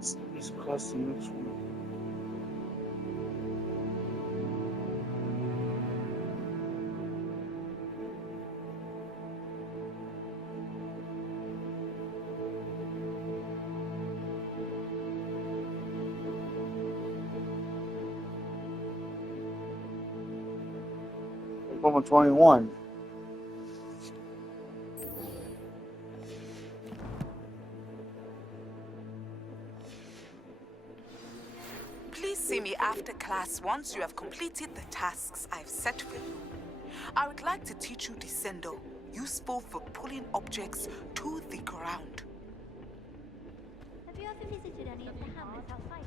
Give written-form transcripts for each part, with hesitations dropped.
This cussing looks weird. From 21. Please see me after class once you have completed the tasks I've set for you. I would like to teach you Descendo, useful for pulling objects to the ground. Have you ever visited any of the hamlets outside?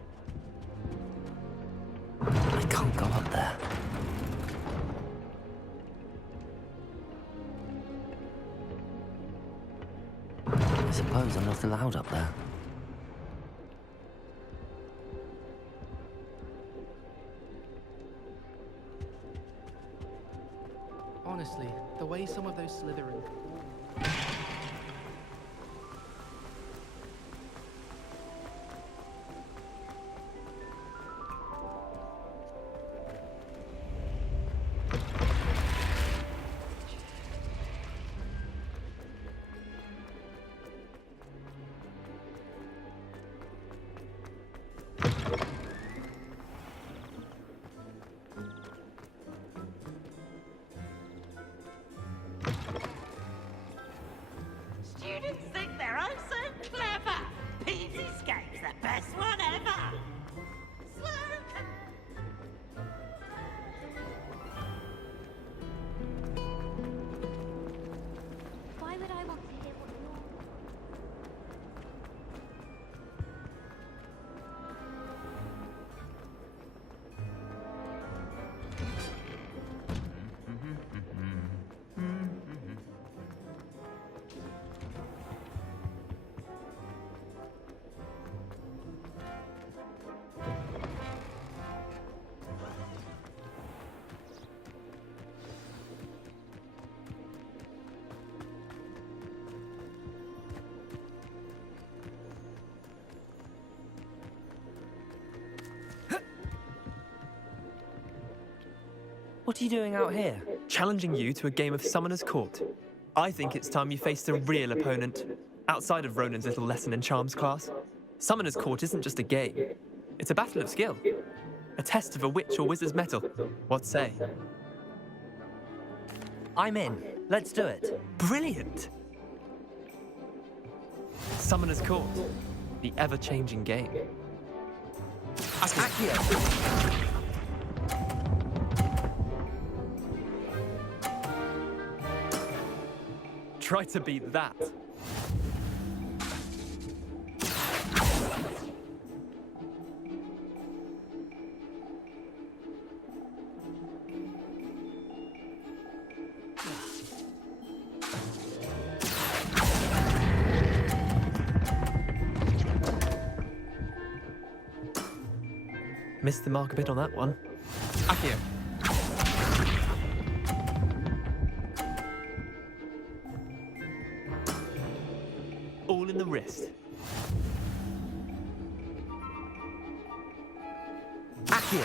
I can't go up there. I suppose I'm not allowed up there. Honestly, the way some of those Slytherin... Students think they're oh so clever. Pete's Escape's the best one ever. Slow. Why would I want to hear what you're... What are you doing out here? Challenging you to a game of Summoner's Court. I think it's time you faced a real opponent, outside of Ronan's little lesson in charms class. Summoner's Court isn't just a game. It's a battle of skill. A test of a witch or wizard's mettle. What say? I'm in. Let's do it. Brilliant! Summoner's Court. The ever-changing game. Accio! Try to beat that. Missed the mark a bit on that one. Accio. All in the wrist. Accio!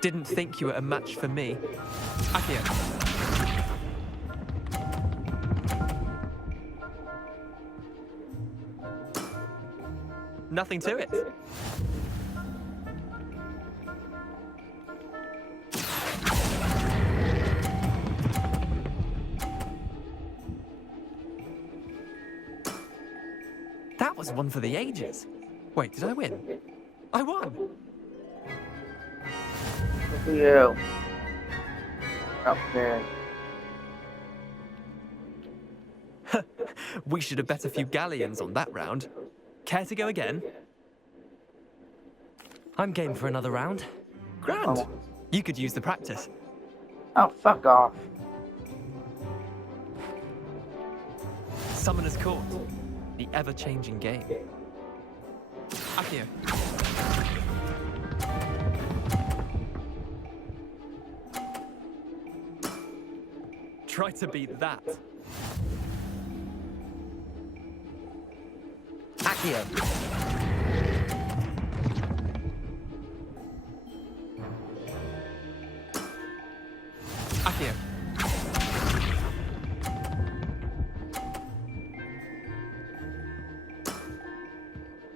Didn't think you were a match for me. Accio. Nothing to it. That was one for the ages. Wait, did I win? I won! Look at you. Up there. We should have bet a few galleons on that round. Care to go again? I'm game for another round. Grand. Oh. You could use the practice. Oh, fuck off. Summoner's Court. The ever-changing game. Accio. Try to beat that. Accio. Accio.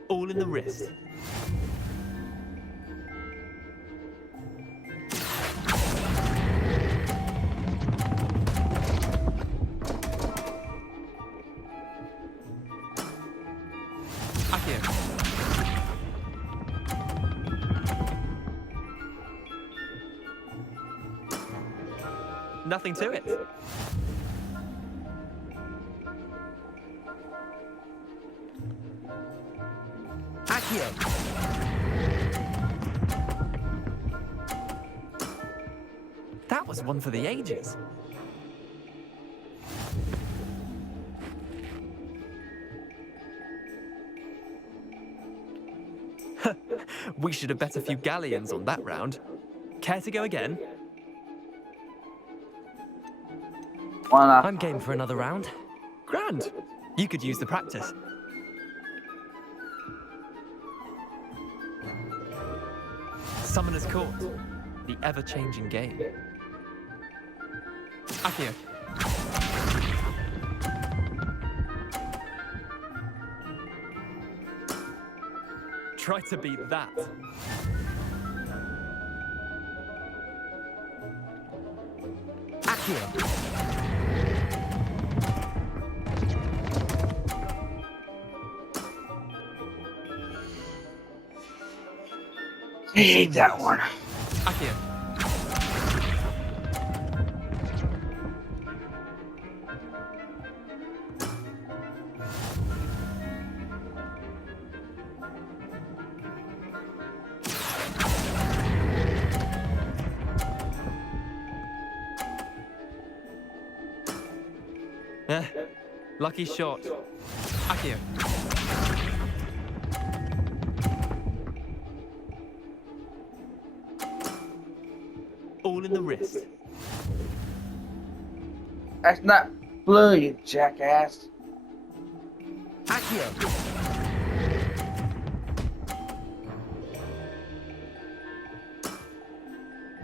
All in the wrist. Accio. Nothing to it. Accio. That was one for the ages. We should have bet a few galleons on that round. Care to go again? Why not? I'm game for another round. Grand. You could use the practice. Summoner's Court. The ever-changing game. Accio. Try to beat that. Accio. I hate that one. Accio. Lucky shot. Accio. All in the wrist. That's not blue, you jackass. Accio.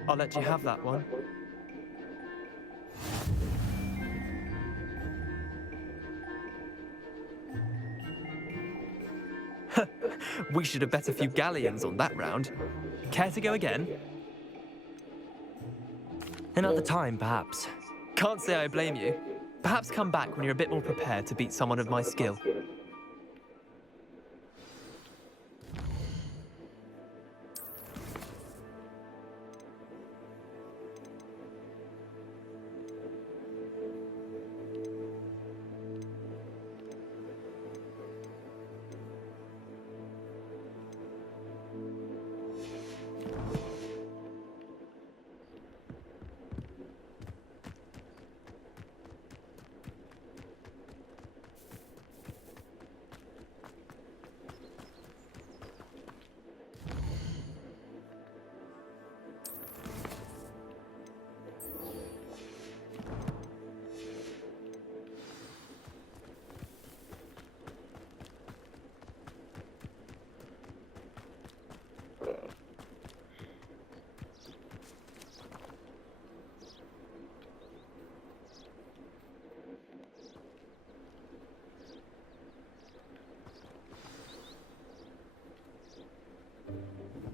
I'll let you have that one. We should have bet a few galleons on that round. Care to go again? Another time, perhaps. Can't say I blame you. Perhaps come back when you're a bit more prepared to beat someone of my skill.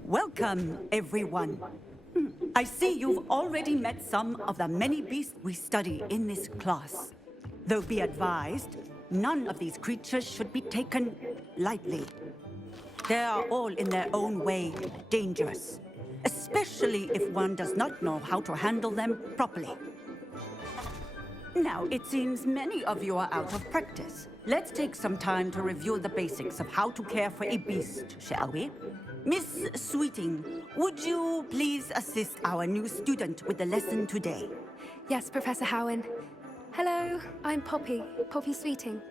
Welcome, everyone. I see you've already met some of the many beasts we study in this class. Though be advised, none of these creatures should be taken lightly. They are all in their own way dangerous, especially if one does not know how to handle them properly. Now, it seems many of you are out of practice. Let's take some time to review the basics of how to care for a beast, shall we? Miss Sweeting, would you please assist our new student with the lesson today? Yes, Professor Howen. Hello, I'm Poppy Sweeting.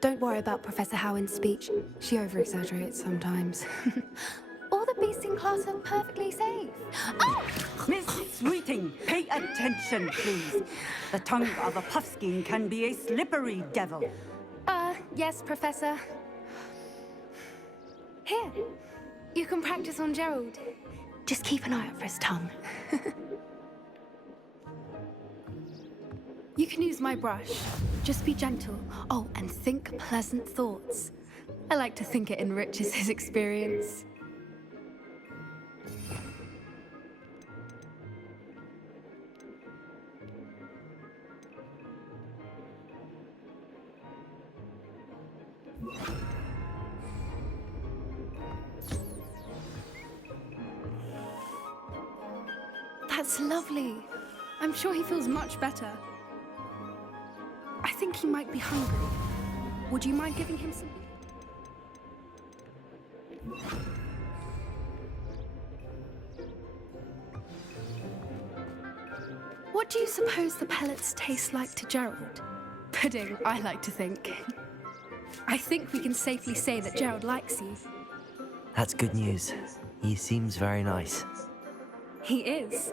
Don't worry about Professor Howen's speech. She over-exaggerates sometimes. All the beasts in class are perfectly safe. Oh! Miss Sweeting, pay attention, please. The tongue of a puffskein can be a slippery devil. Yes, Professor. Here, you can practice on Gerald. Just keep an eye out for his tongue. You can use my brush. Just be gentle. Oh, and think pleasant thoughts. I like to think it enriches his experience. That's lovely. I'm sure he feels much better. I think he might be hungry. Would you mind giving him some? What do you suppose the pellets taste like to Gerald? Pudding, I like to think. I think we can safely say that Gerald likes you. That's good news. He seems very nice. He is.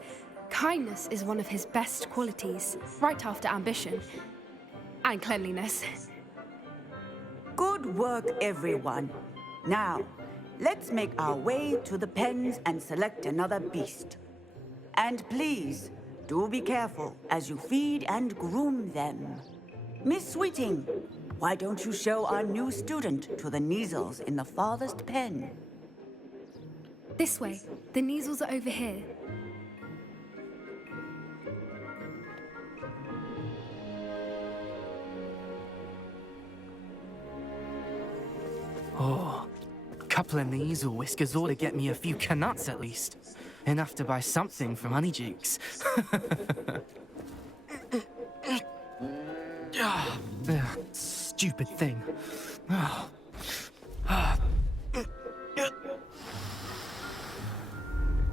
Kindness is one of his best qualities, right after ambition. And cleanliness. Good work, everyone. Now, let's make our way to the pens and select another beast. And please, do be careful as you feed and groom them. Miss Sweeting, why don't you show our new student to the Neasels in the farthest pen? This way. The Neasels are over here. Oh, a couple of Neasel whiskers ought to get me a few canuts at least. Enough to buy something from Honeydukes. Stupid thing.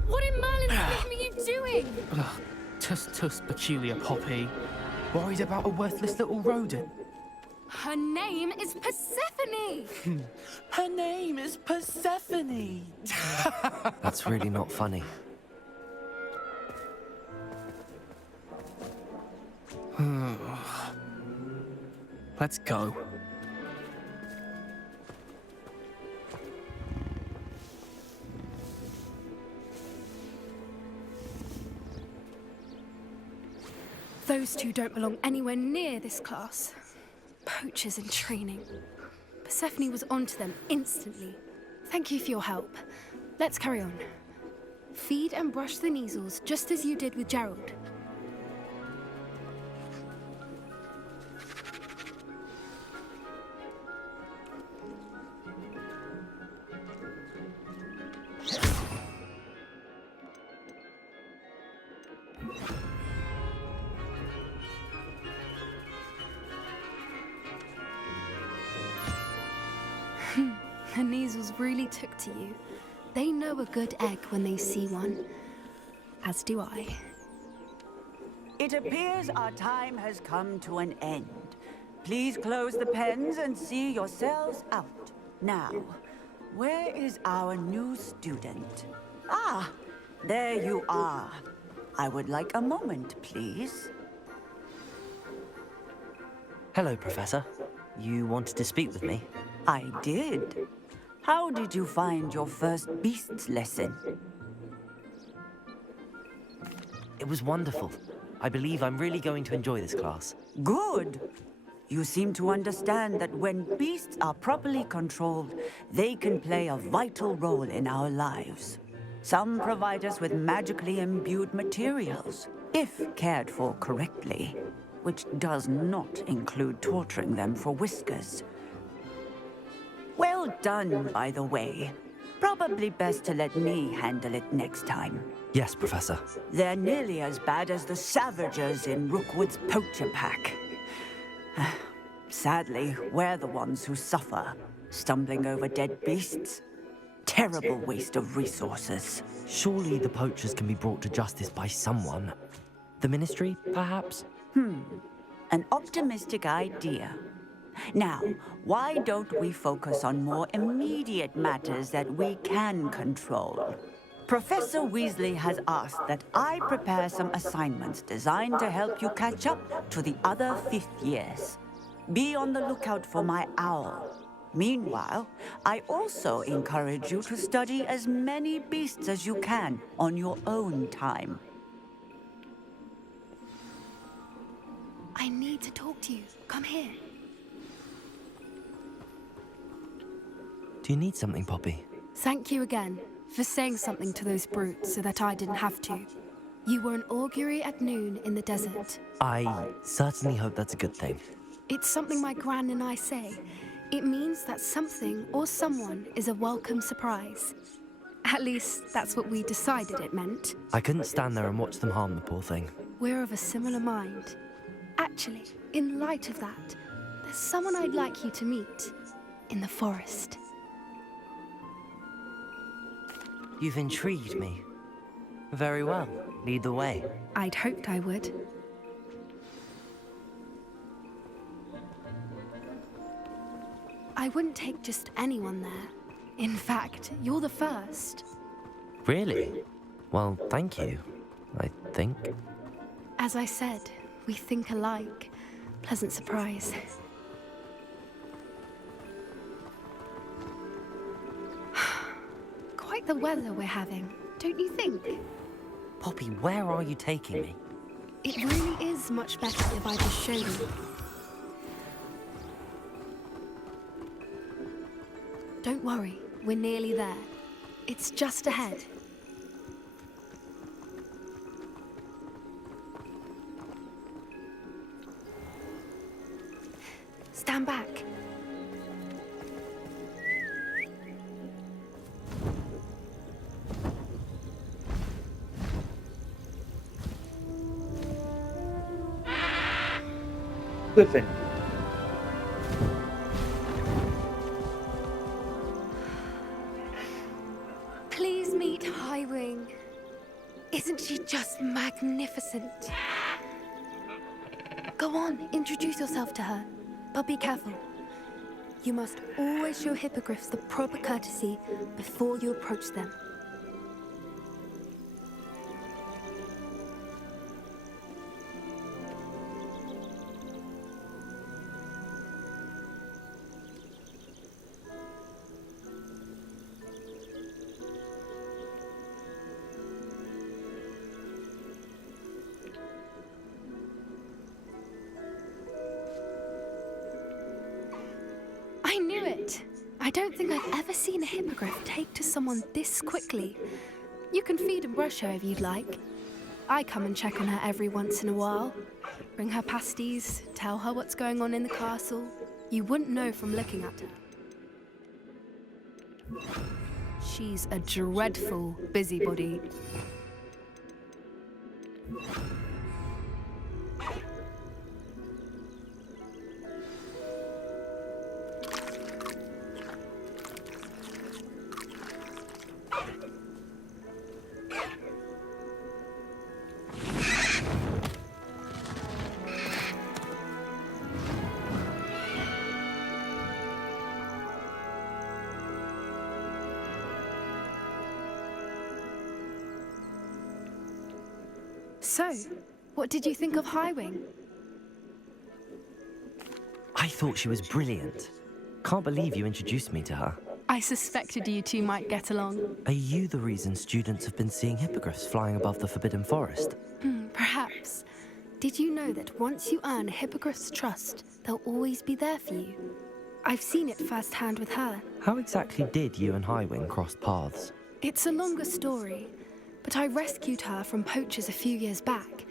What in Merlin's name are you doing? Tuss, peculiar Poppy. Worried about a worthless little rodent. Her name is Persephone! Her name is Persephone! That's really not funny. Let's go. Those two don't belong anywhere near this class. Poachers in training. Persephone was onto them instantly. Thank you for your help. Let's carry on. Feed and brush the Neasels just as you did with Gerald. The Neasels really took to you. They know a good egg when they see one. As do I. It appears our time has come to an end. Please close the pens and see yourselves out. Now, where is our new student? Ah, there you are. I would like a moment, please. Hello, Professor. You wanted to speak with me? I did. How did you find your first beasts lesson? It was wonderful. I believe I'm really going to enjoy this class. Good. You seem to understand that when beasts are properly controlled, they can play a vital role in our lives. Some provide us with magically imbued materials, if cared for correctly, which does not include torturing them for whiskers. Well done, by the way. Probably best to let me handle it next time. Yes, Professor. They're nearly as bad as the Savagers in Rookwood's poacher pack. Sadly, we're the ones who suffer, stumbling over dead beasts. Terrible waste of resources. Surely the poachers can be brought to justice by someone. The Ministry, perhaps? An optimistic idea. Now, why don't we focus on more immediate matters that we can control? Professor Weasley has asked that I prepare some assignments designed to help you catch up to the other fifth years. Be on the lookout for my owl. Meanwhile, I also encourage you to study as many beasts as you can on your own time. I need to talk to you. Come here. Do you need something, Poppy? Thank you again for saying something to those brutes so that I didn't have to. You were an augury at noon in the desert. I certainly hope that's a good thing. It's something my gran and I say. It means that something or someone is a welcome surprise. At least, that's what we decided it meant. I couldn't stand there and watch them harm the poor thing. We're of a similar mind. Actually, in light of that, there's someone I'd like you to meet in the forest. You've intrigued me. Very well. Lead the way. I'd hoped I would. I wouldn't take just anyone there. In fact, you're the first. Really? Well, thank you, I think. As I said, we think alike. Pleasant surprise. Quite the weather we're having, don't you think? Poppy, where are you taking me? It really is much better if I just show you. Don't worry, we're nearly there. It's just ahead. Stand back. Griffin. Please meet Highwing. Isn't she just magnificent? Go on, introduce yourself to her. But be careful. You must always show hippogriffs the proper courtesy before you approach them. I knew it! I don't think I've ever seen a hippogriff take to someone this quickly. You can feed and brush her if you'd like. I come and check on her every once in a while. Bring her pasties, tell her what's going on in the castle. You wouldn't know from looking at her. She's a dreadful busybody. So, what did you think of Highwing? I thought she was brilliant. Can't believe you introduced me to her. I suspected you two might get along. Are you the reason students have been seeing hippogriffs flying above the Forbidden Forest? Perhaps. Did you know that once you earn a hippogriff's trust, they'll always be there for you? I've seen it firsthand with her. How exactly did you and Highwing cross paths? It's a longer story, but I rescued her from poachers a few years back.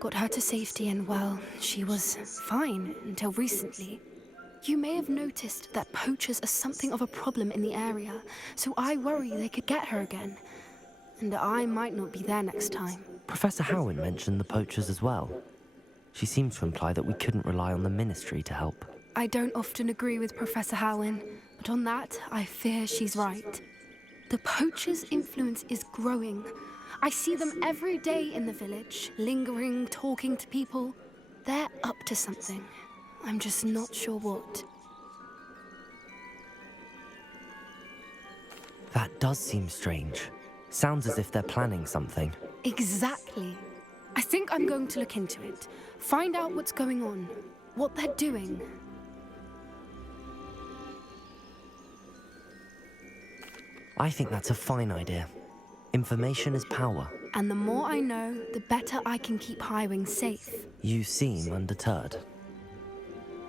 Got her to safety and, well, she was fine until recently. You may have noticed that poachers are something of a problem in the area, so I worry they could get her again. And I might not be there next time. Professor Howin mentioned the poachers as well. She seemed to imply that we couldn't rely on the Ministry to help. I don't often agree with Professor Howin, but on that, I fear she's right. The poachers' influence is growing. I see them every day in the village, lingering, talking to people. They're up to something. I'm just not sure what. That does seem strange. Sounds as if they're planning something. Exactly. I think I'm going to look into it. Find out what's going on. What they're doing. I think that's a fine idea. Information is power. And the more I know, the better I can keep Highwing safe. You seem undeterred.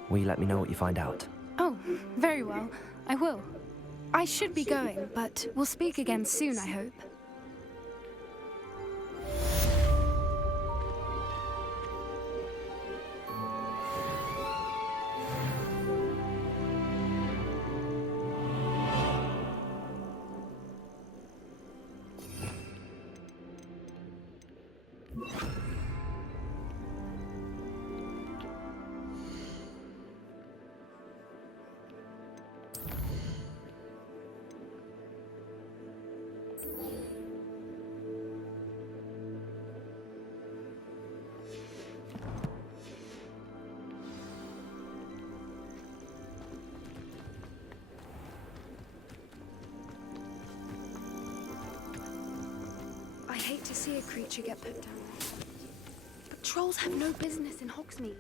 Will you let me know what you find out? Oh, very well. I will. I should be going, but we'll speak again soon, I hope. I hate to see a creature get put down. But trolls have no business in Hogsmeade.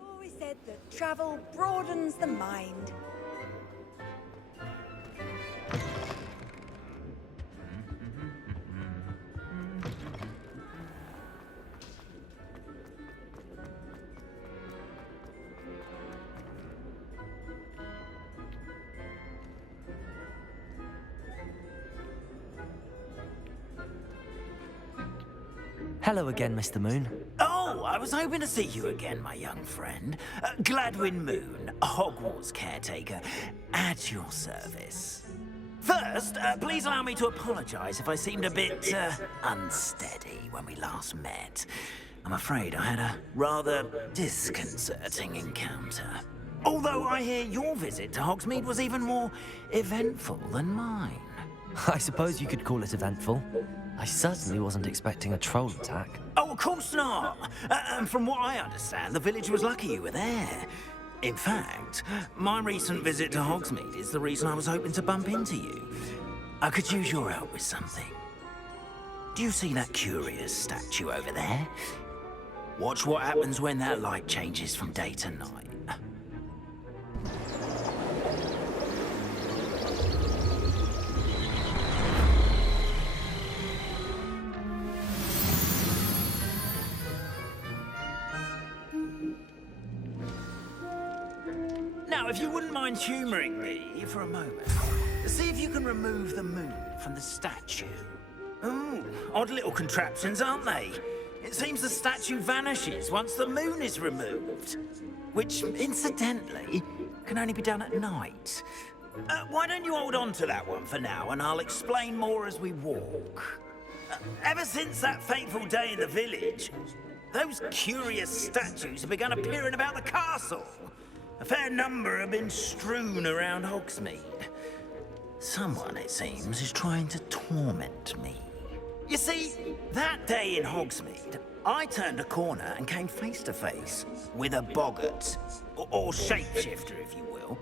Always said that travel broadens the mind. Hello again, Mr. Moon. Oh, I was hoping to see you again, my young friend. Gladwin Moon, Hogwarts caretaker, at your service. First, please allow me to apologize if I seemed a bit unsteady when we last met. I'm afraid I had a rather disconcerting encounter. Although I hear your visit to Hogsmeade was even more eventful than mine. I suppose you could call it eventful. I certainly wasn't expecting a troll attack. Oh, of course not. And from what I understand, the village was lucky you were there. In fact, my recent visit to Hogsmeade is the reason I was hoping to bump into you. I could use your help with something. Do you see that curious statue over there? Watch what happens when that light changes from day to night. Now, if you wouldn't mind humouring me for a moment, see if you can remove the moon from the statue. Ooh, odd little contraptions, aren't they? It seems the statue vanishes once the moon is removed, which, incidentally, can only be done at night. Why don't you hold on to that one for now, and I'll explain more as we walk. Ever since that fateful day in the village, those curious statues have begun appearing about the castle. A fair number have been strewn around Hogsmeade. Someone, it seems, is trying to torment me. You see, that day in Hogsmeade, I turned a corner and came face to face with a boggart, or shapeshifter, if you will,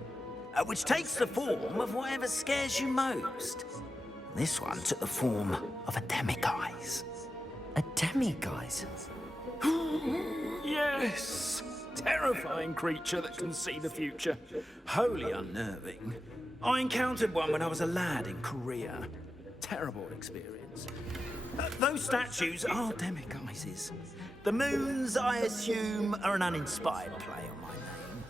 which takes the form of whatever scares you most. This one took the form of a demiguise. A demiguise? Yes! Terrifying creature that can see the future. Wholly unnerving. I encountered one when I was a lad in Korea. Terrible experience. Those statues are demiguises. The moons, I assume, are an uninspired play on my name.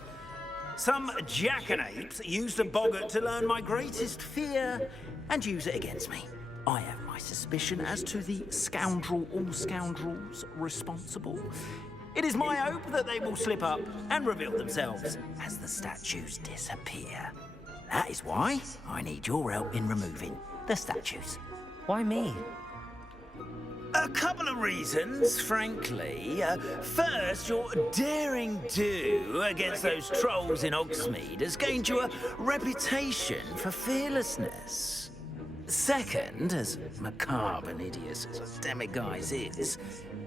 Some jackanapes used a boggart to learn my greatest fear and use it against me. I have my suspicion as to the scoundrel or scoundrels responsible. It is my hope that they will slip up and reveal themselves as the statues disappear. That is why I need your help in removing the statues. Why me? A couple of reasons, frankly. First, your daring do against those trolls in Hogsmeade has gained you a reputation for fearlessness. Second, as macabre and hideous as Demiguise is,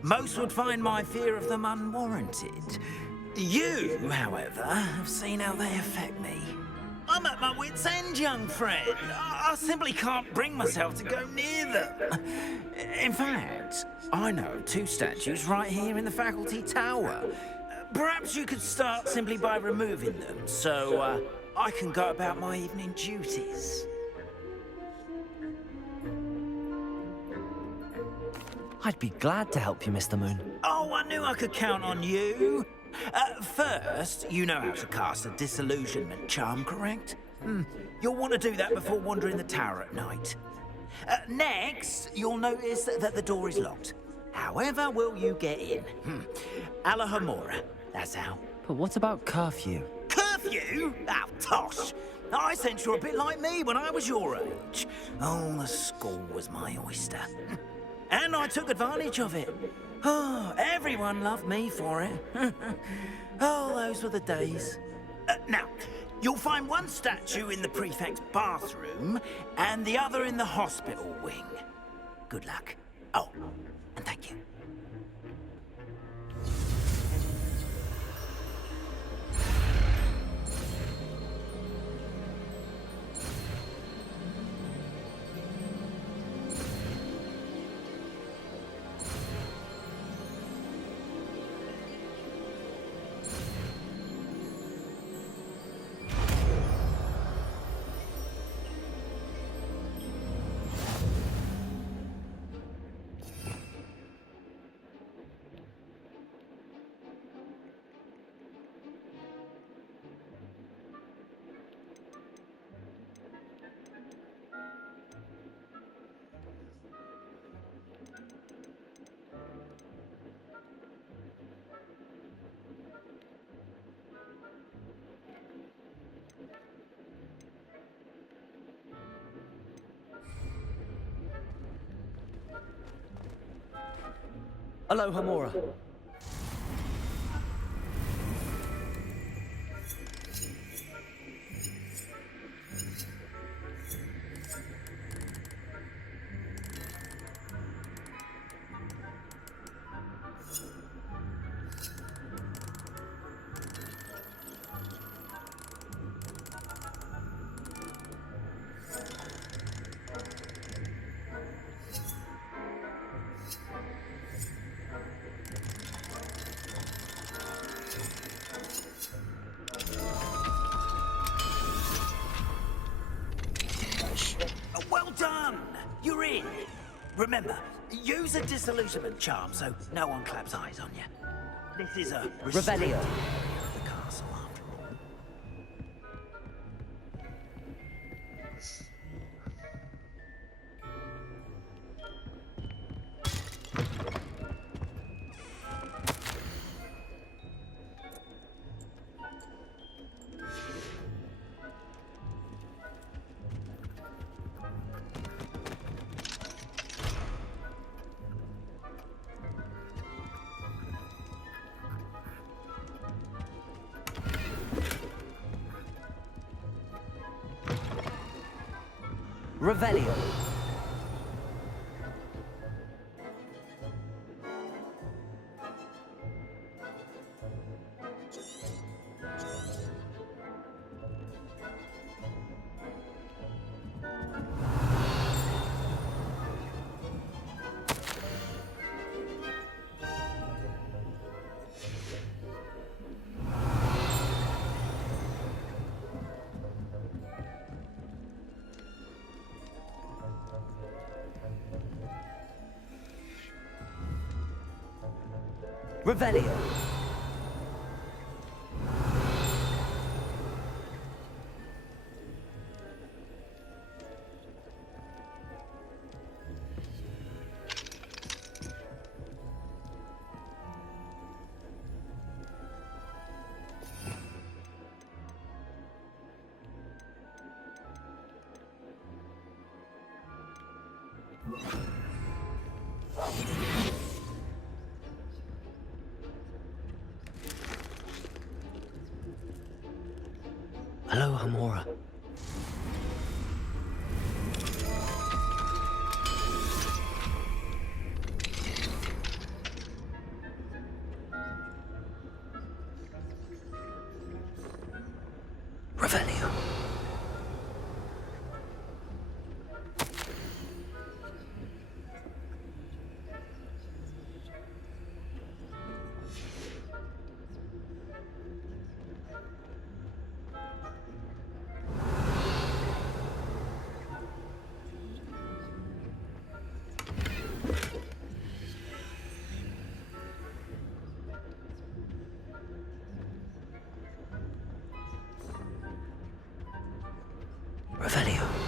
most would find my fear of them unwarranted. You, however, have seen how they affect me. I'm at my wit's end, young friend. I simply can't bring myself to go near them. In fact, I know of 2 statues right here in the faculty tower. Perhaps you could start simply by removing them, so I can go about my evening duties. I'd be glad to help you, Mr. Moon. Oh, I knew I could count on you. First, you know how to cast a disillusionment charm, correct? You'll want to do that before wandering the tower at night. Next, you'll notice that the door is locked. However will you get in? Alahomora, that's how. But what about curfew? Curfew? Oh, tosh. I sense you're a bit like me when I was your age. Oh, the school was my oyster. And I took advantage of it. Oh, everyone loved me for it. Oh, those were the days. Now, you'll find one statue in the prefect's bathroom and the other in the hospital wing. Good luck. Oh, and thank you. Alohomora. Well done! You're in. Remember, use a disillusionment charm so no one claps eyes on you. This is a Revelio. of the castle, after all. Revelio. Revelio. Nakamura. Revelio. Revelio.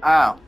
Oh.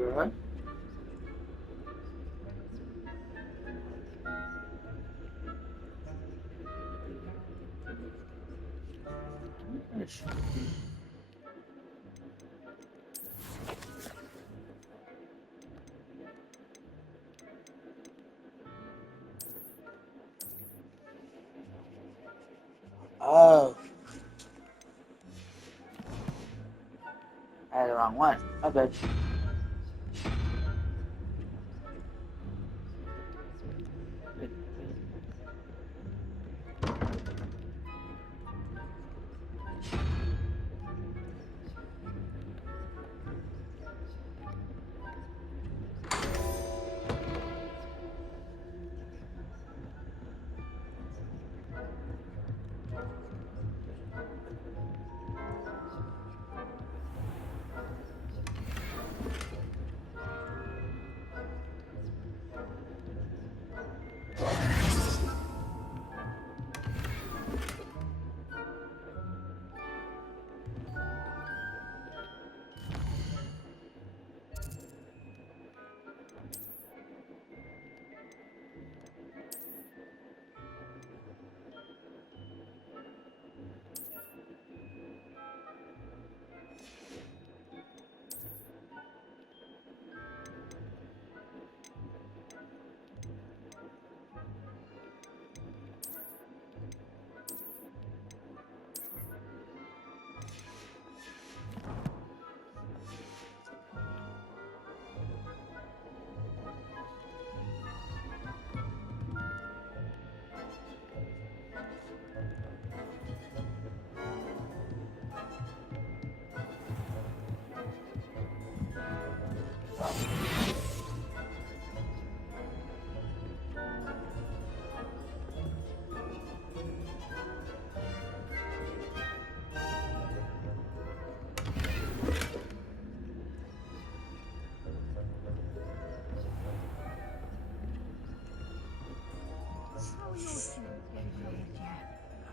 Good. Oh. I had the wrong one. My bad.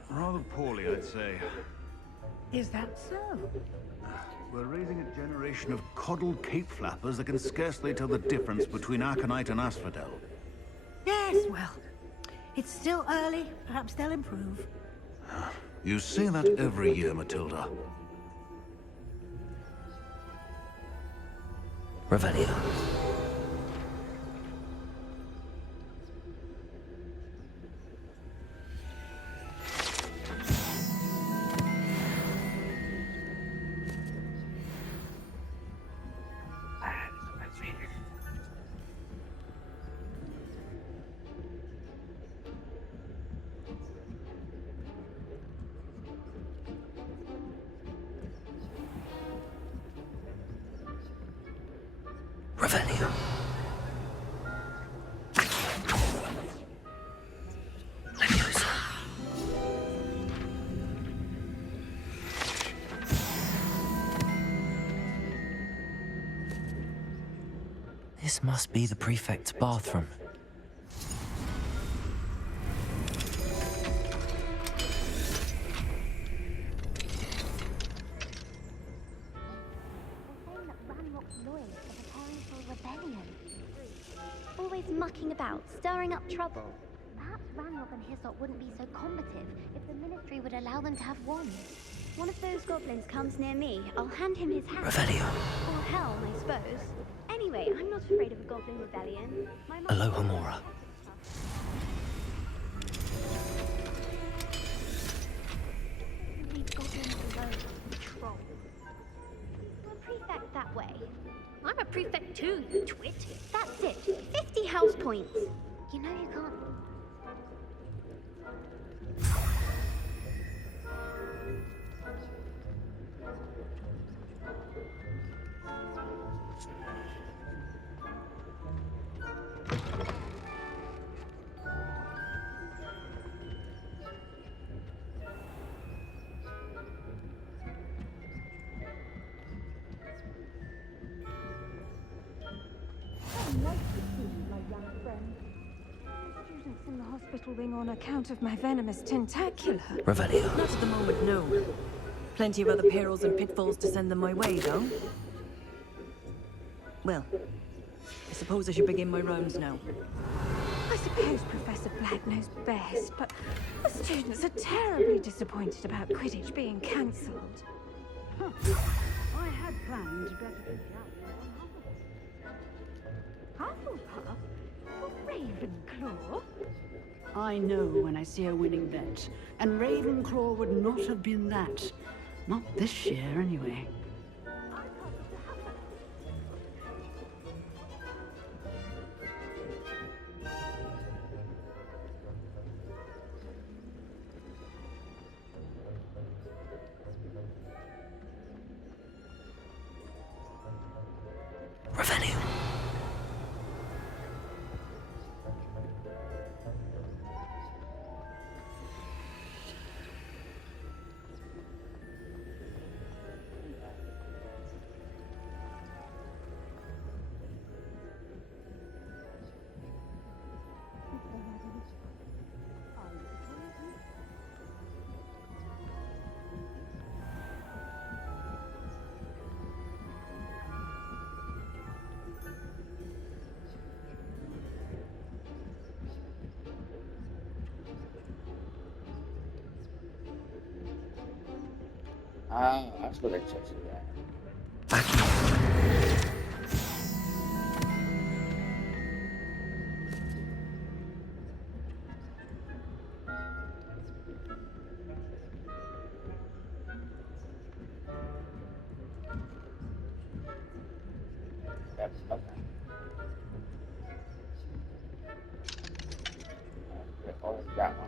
Rather poorly, I'd say. Is that so? We're raising a generation of coddled cape flappers that can scarcely tell the difference between Aconite and Asphodel. Yes, well, it's still early. Perhaps they'll improve. You say that every year, Matilda. Revelio. Revelio. Leviosa. This must be the prefect's bathroom. Mucking about, stirring up trouble. Perhaps Ranrock and Hyssop wouldn't be so combative if the Ministry would allow them to have wands. One of those goblins comes near me, I'll hand him his hat. Revelio. Or helm, I suppose. Anyway, I'm not afraid of a goblin rebellion. My mom... Aloha Mora. Leave goblins alone. Troll. You're a prefect that way. I'm a prefect too, you twit. That's it. 50 house points. You know you can't... Students in the hospital wing on account of my venomous tentacular. Revelio. Not at the moment, no. Plenty of other perils and pitfalls to send them my way, though. Well, I suppose I should begin my rounds now. I suppose Professor Black knows best, but the students are terribly disappointed about Quidditch being cancelled. I had planned better Hufflepuff? For Ravenclaw? I know when I see a winning bet, and Ravenclaw would not have been that. Not this year, anyway. Revenue. Ah, that's what I checked that. Yep, okay. Oh, that one.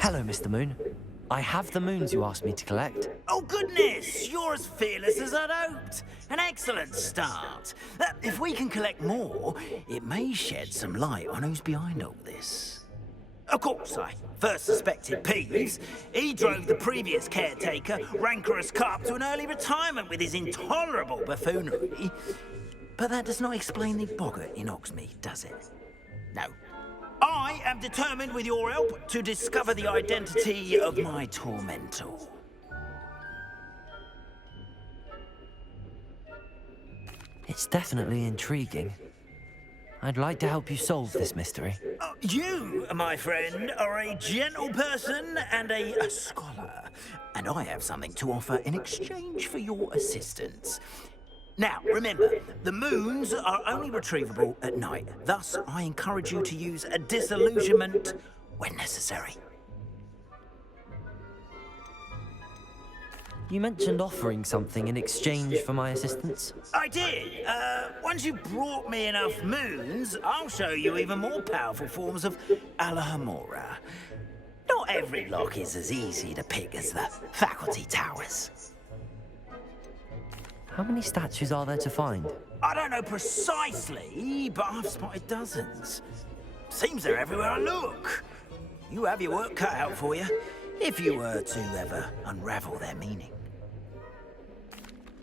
Hello, Mr. Moon. I have the moons you asked me to collect. Oh, goodness! You're as fearless as I'd hoped. An excellent start. If we can collect more, it may shed some light on who's behind all this. Of course, I first suspected Peeves. He drove the previous caretaker, Rancorous Carp, to an early retirement with his intolerable buffoonery. But that does not explain the boggart in Hogsmeade, does it? No. I am determined, with your help, to discover the identity of my tormentor. It's definitely intriguing. I'd like to help you solve this mystery. You, my friend, are a gentle person and a scholar, and I have something to offer in exchange for your assistance. Now, remember, the moons are only retrievable at night. Thus, I encourage you to use a disillusionment when necessary. You mentioned offering something in exchange for my assistance? I did. Once you brought me enough moons, I'll show you even more powerful forms of Alohomora. Not every lock is as easy to pick as the faculty towers. How many statues are there to find? I don't know precisely, but I've spotted dozens. Seems they're everywhere I look. You have your work cut out for you, if you were to ever unravel their meaning.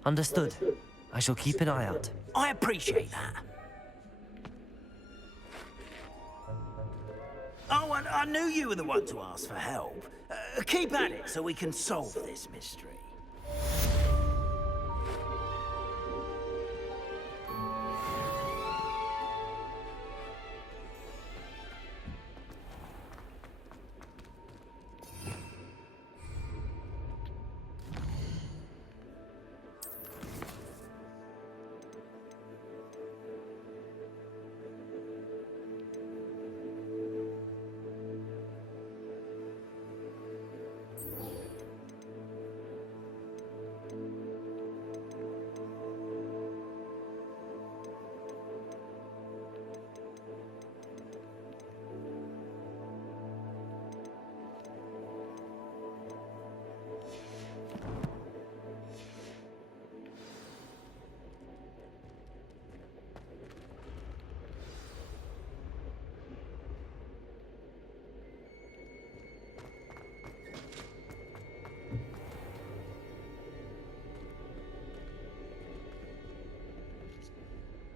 Understood. I shall keep an eye out. I appreciate that. Oh, and I knew you were the one to ask for help. Keep at it so we can solve this mystery.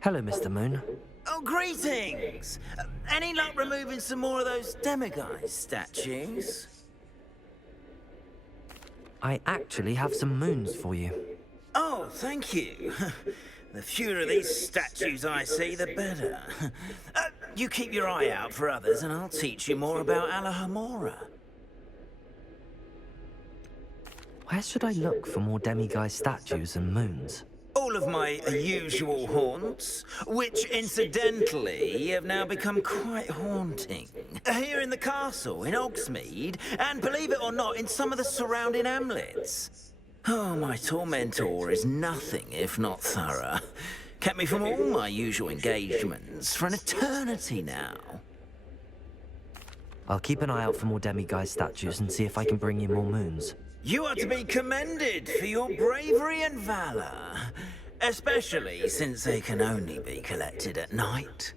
Hello, Mr. Moon. Oh, greetings! Any luck removing some more of those demiguise statues? I actually have some moons for you. Oh, thank you. The fewer of these statues I see, the better. You keep your eye out for others, and I'll teach you more about Alahomora. Where should I look for more demiguise statues and moons? All of my usual haunts, which incidentally have now become quite haunting. Here in the castle, in Hogsmeade, and believe it or not, in some of the surrounding hamlets. Oh, my tormentor is nothing if not thorough. Kept me from all my usual engagements for an eternity now. I'll keep an eye out for more demiguise statues and see if I can bring you more moons. You are to be commended for your bravery and valor, especially since they can only be collected at night.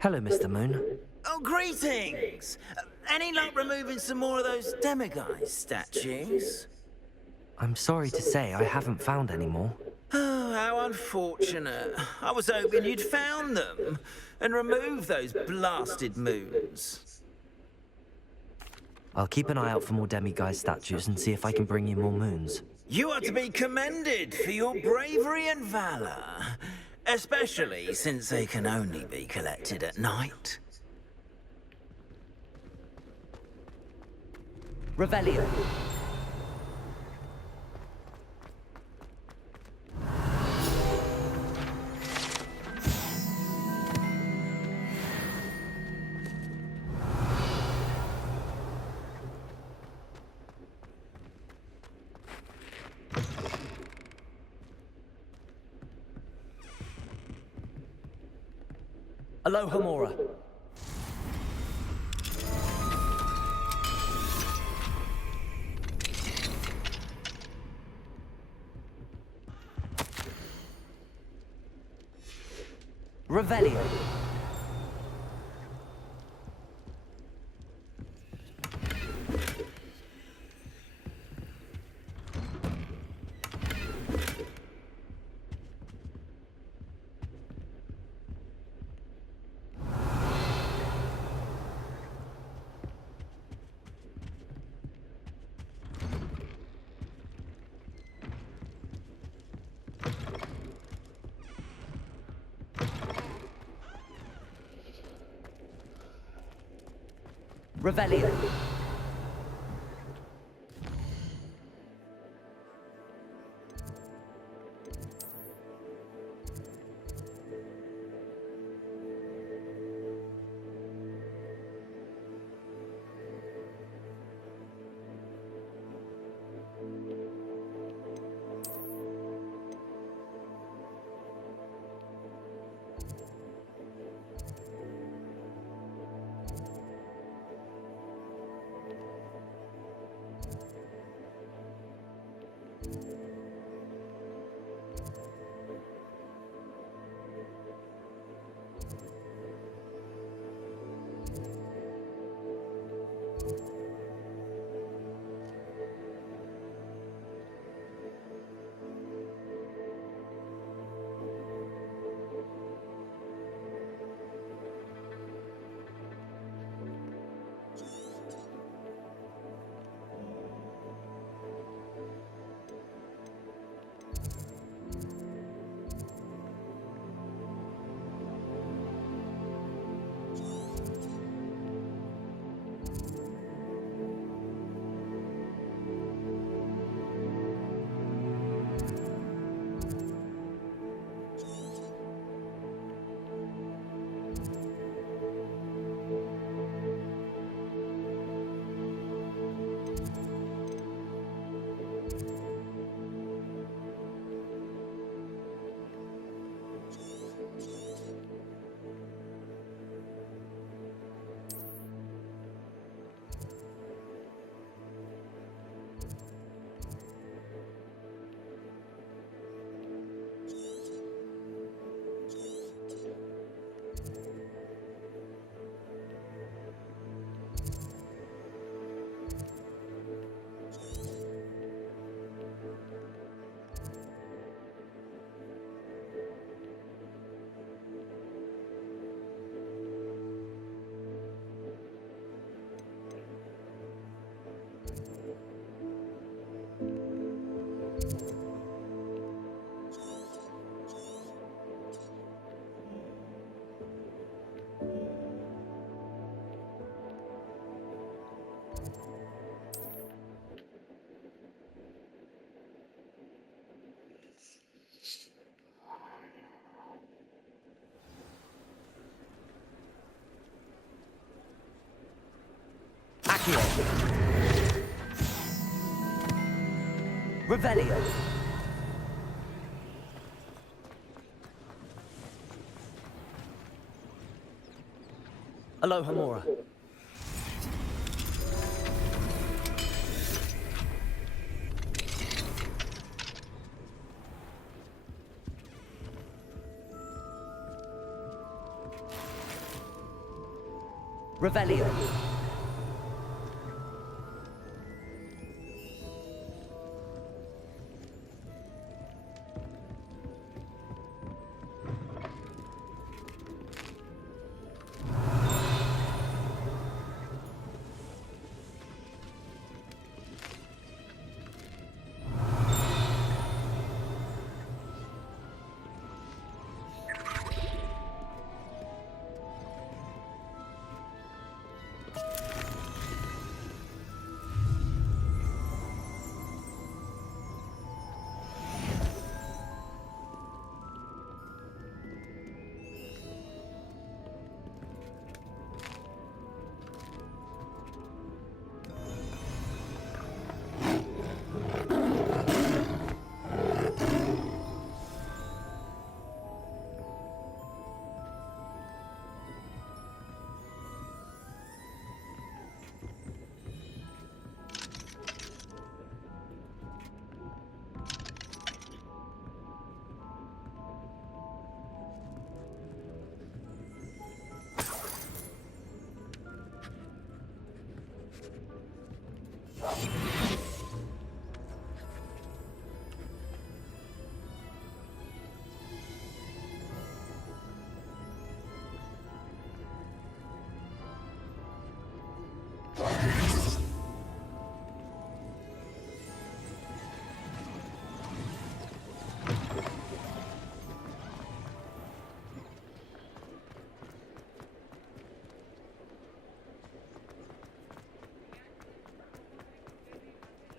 Hello, Mr. Moon. Oh, greetings! Any luck removing some more of those demiguise statues? I'm sorry to say I haven't found any more. Oh, how unfortunate. I was hoping you'd found them and removed those blasted moons. I'll keep an eye out for more demiguise statues and see if I can bring you more moons. You are to be commended for your bravery and valor, especially since they can only be collected at night. Revelio. Alohomora. Revelio. Revelio. Initiate. Revelio. Alohomora. Revelio.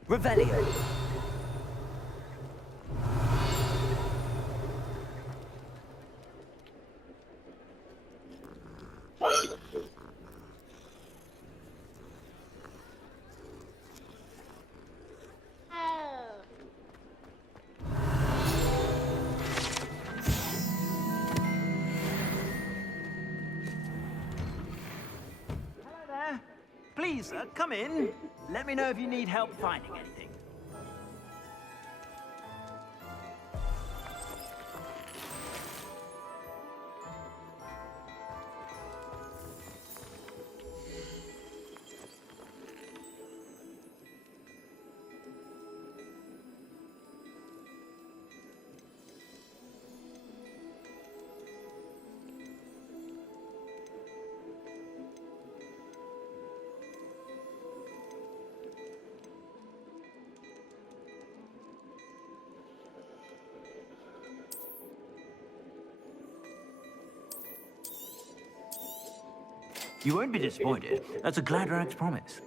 Revelio. Please, come in. Let me know if you need help finding anything. You won't be disappointed. That's a Gladrag's promise.